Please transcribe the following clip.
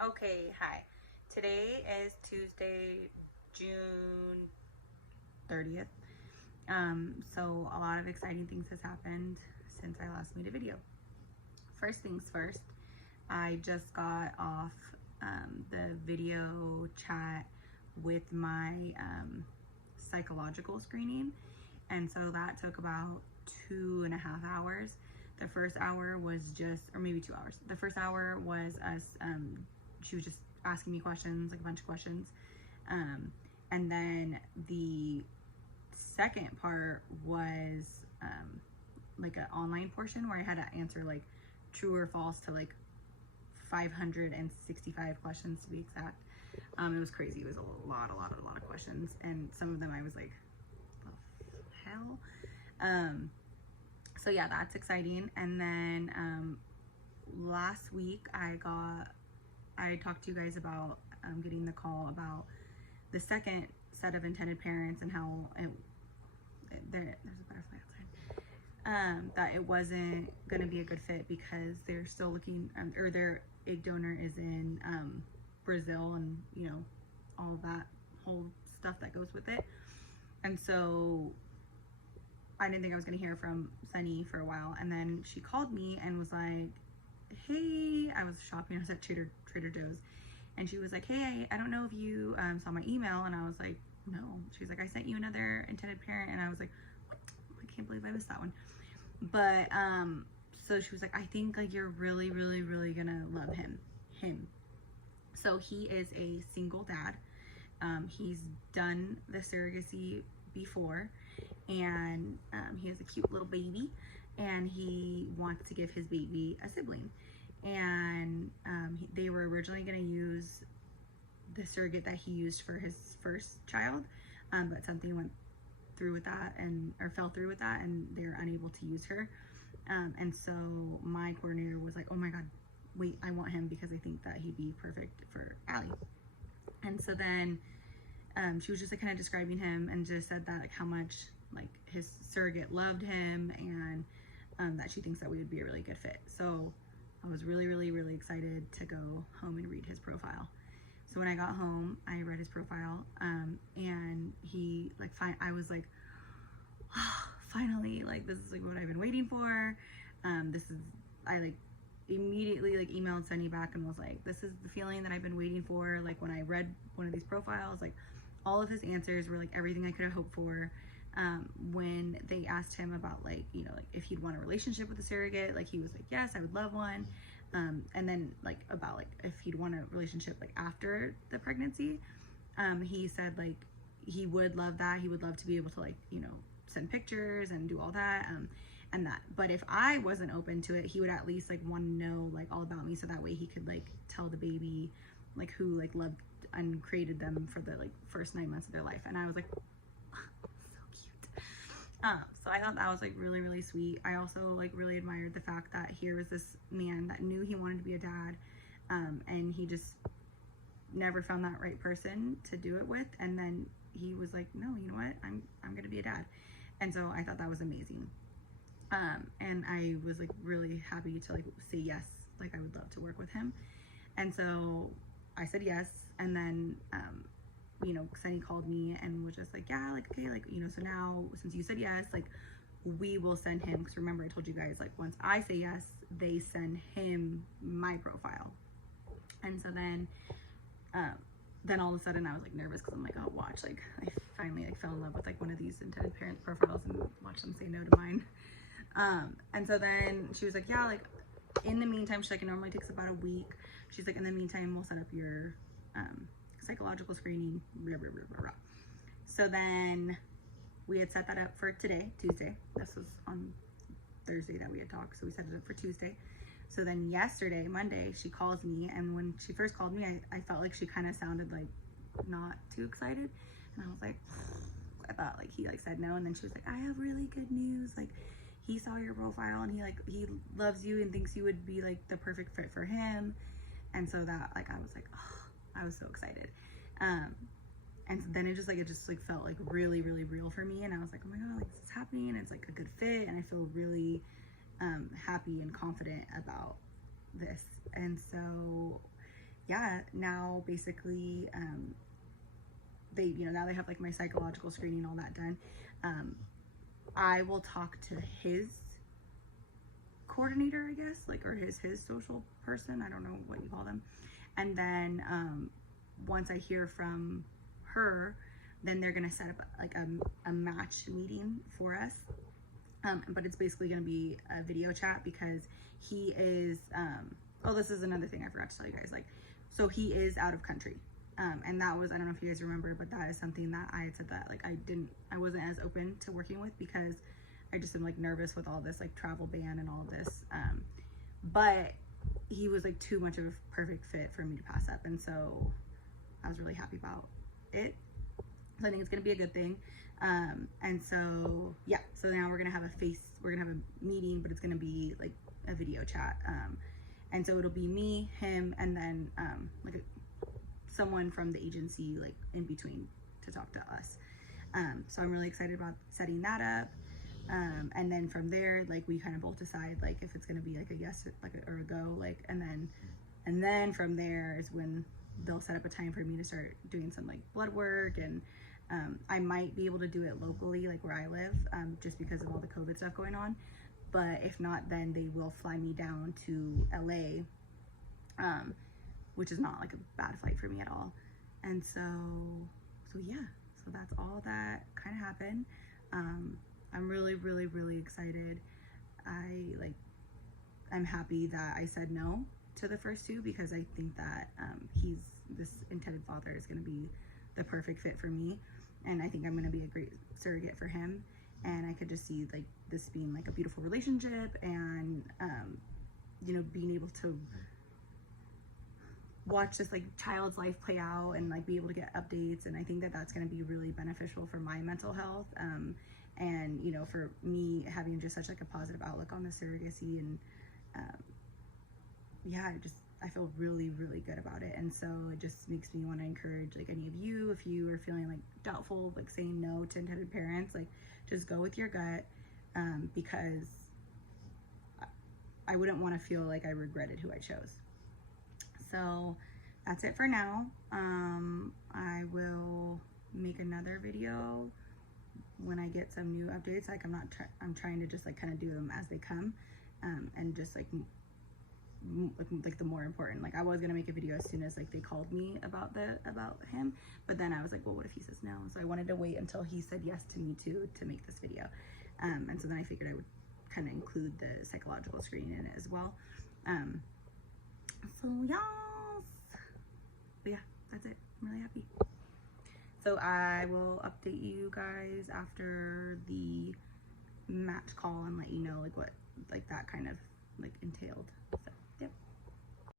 Okay, hi. Today is Tuesday, June 30th. So a lot of exciting things has happened since I last made a video. First things first, I just got off the video chat with my psychological screening, and so that took about 2.5 hours. The first hour was just, or maybe 2 hours. The first hour was us, she was just asking me questions, like a bunch of questions. And then the second part was like an online portion where I had to answer like true or false to like 565 questions to be exact. It was crazy. It was a lot of questions, and some of them I was like, the hell? So yeah, that's exciting. And then last week I talked to you guys about getting the call about the second set of intended parents and how there's a butterfly outside. That it wasn't going to be a good fit because they're still looking, or their egg donor is in Brazil, and you know, all that whole stuff that goes with it. And so I didn't think I was going to hear from Sunny for a while. And then she called me and was like, hey, I was shopping, I was at Trader Joe's, and she was like, hey, I don't know if you saw my email. And I was like, no. She's like, I sent you another intended parent. And I was like, I can't believe I missed that one. But so she was like, I think like you're really gonna love him. So he is a single dad. He's done the surrogacy before, and he has a cute little baby, and he wants to give his baby a sibling. And they were originally going to use the surrogate that he used for his first child, but something went through with that, or fell through with that, and they're unable to use her. And so my coordinator was like, oh my god, wait, I want him because I think that he'd be perfect for Allie. And so then she was just like kind of describing him, and just said that like how much like his surrogate loved him, and that she thinks that we would be a really good fit. So I was really excited to go home and read his profile. So when I got home, I read his profile, and he like I was like, oh, finally, like this is like what I've been waiting for. I like immediately like emailed Sunny back and was like, this is the feeling that I've been waiting for. Like when I read one of these profiles, like all of his answers were like everything I could have hoped for. When they asked him about like, you know, like if he'd want a relationship with a surrogate, like he was like, yes, I would love one. And then like about like if he'd want a relationship like after the pregnancy, he said like he would love that. He would love to be able to like, you know, send pictures and do all that. And that, but if I wasn't open to it, he would at least like want to know like all about me, so that way he could like tell the baby like who like loved and created them for the like first 9 months of their life. And I was like, so I thought that was like really sweet. I also like really admired the fact that here was this man that knew he wanted to be a dad, and he just never found that right person to do it with, and then he was like, no, you know what, I'm gonna be a dad. And so I thought that was amazing, and I was like really happy to like say yes, like I would love to work with him. And so I said yes, and then you know, Sunny called me and was just like, yeah, like, okay, like, you know, so now since you said yes, like we will send him, because remember I told you guys like once I say yes, they send him my profile. And so then all of a sudden I was like nervous, because I'm like, oh, watch, like I finally like fell in love with like one of these intended parent profiles and watch them say no to mine. And so then she was like, yeah, like in the meantime, she's like, it normally takes about a week. She's like, in the meantime, we'll set up your psychological screening, blah. So then we had set that up for today, Tuesday. This was on Thursday that we had talked, so we set it up for Tuesday. So then yesterday, Monday, she calls me, and when she first called me, I felt like she kind of sounded like not too excited, and I was like, I thought like he like said no. And then she was like, I have really good news, like he saw your profile and he loves you and thinks you would be like the perfect fit for him. And so that like I was like, oh, I was so excited. And then it just felt like really real for me, and I was like, oh my god, like this is happening, and it's like a good fit, and I feel really happy and confident about this. And so yeah, now basically, they, you know, now they have like my psychological screening, all that done. I will talk to his coordinator, I guess, like, or his social person, I don't know what you call them. And then once I hear from her, then they're gonna set up like a match meeting for us. But it's basically gonna be a video chat because he is oh, this is another thing I forgot to tell you guys, like, so he is out of country. And that was, I don't know if you guys remember, but that is something that I had said that like I wasn't as open to working with because I just am like nervous with all this like travel ban and all of this. But he was like too much of a perfect fit for me to pass up, and so I was really happy about it. So I think it's gonna be a good thing. And so yeah, so now we're gonna have a meeting, but it's gonna be like a video chat. And so it'll be me, him, and then like someone from the agency like in between to talk to us. So I'm really excited about setting that up. And then from there, like, we kind of both decide like if it's gonna be like a yes or a go, like, and then from there is when they'll set up a time for me to start doing some like blood work, and I might be able to do it locally, like where I live, just because of all the COVID stuff going on. But if not, then they will fly me down to LA, which is not like a bad flight for me at all. And so yeah, so that's all that kind of happened. I'm really, really, really excited. I'm happy that I said no to the first two because I think that this intended father is going to be the perfect fit for me, and I think I'm going to be a great surrogate for him. And I could just see like this being like a beautiful relationship, and you know, being able to watch this like child's life play out and like be able to get updates. And I think that that's going to be really beneficial for my mental health, and you know, for me having just such like a positive outlook on the surrogacy. And yeah, I feel really, really good about it. And so it just makes me want to encourage like any of you, if you are feeling like doubtful, like saying no to intended parents, like just go with your gut, because I wouldn't want to feel like I regretted who I chose. So that's it for now. I will make another video when I get some new updates. Like, I'm trying to just like kind of do them as they come, and just like the more important, like I was gonna make a video as soon as like they called me about him, but then I was like, well, what if he says no? So I wanted to wait until he said yes to me to make this video. And so then I figured I would kind of include the psychological screening in it as well. So yes, but yeah, that's it. I'm really happy. So I will update you guys after the match call and let you know like what like that kind of like entailed. So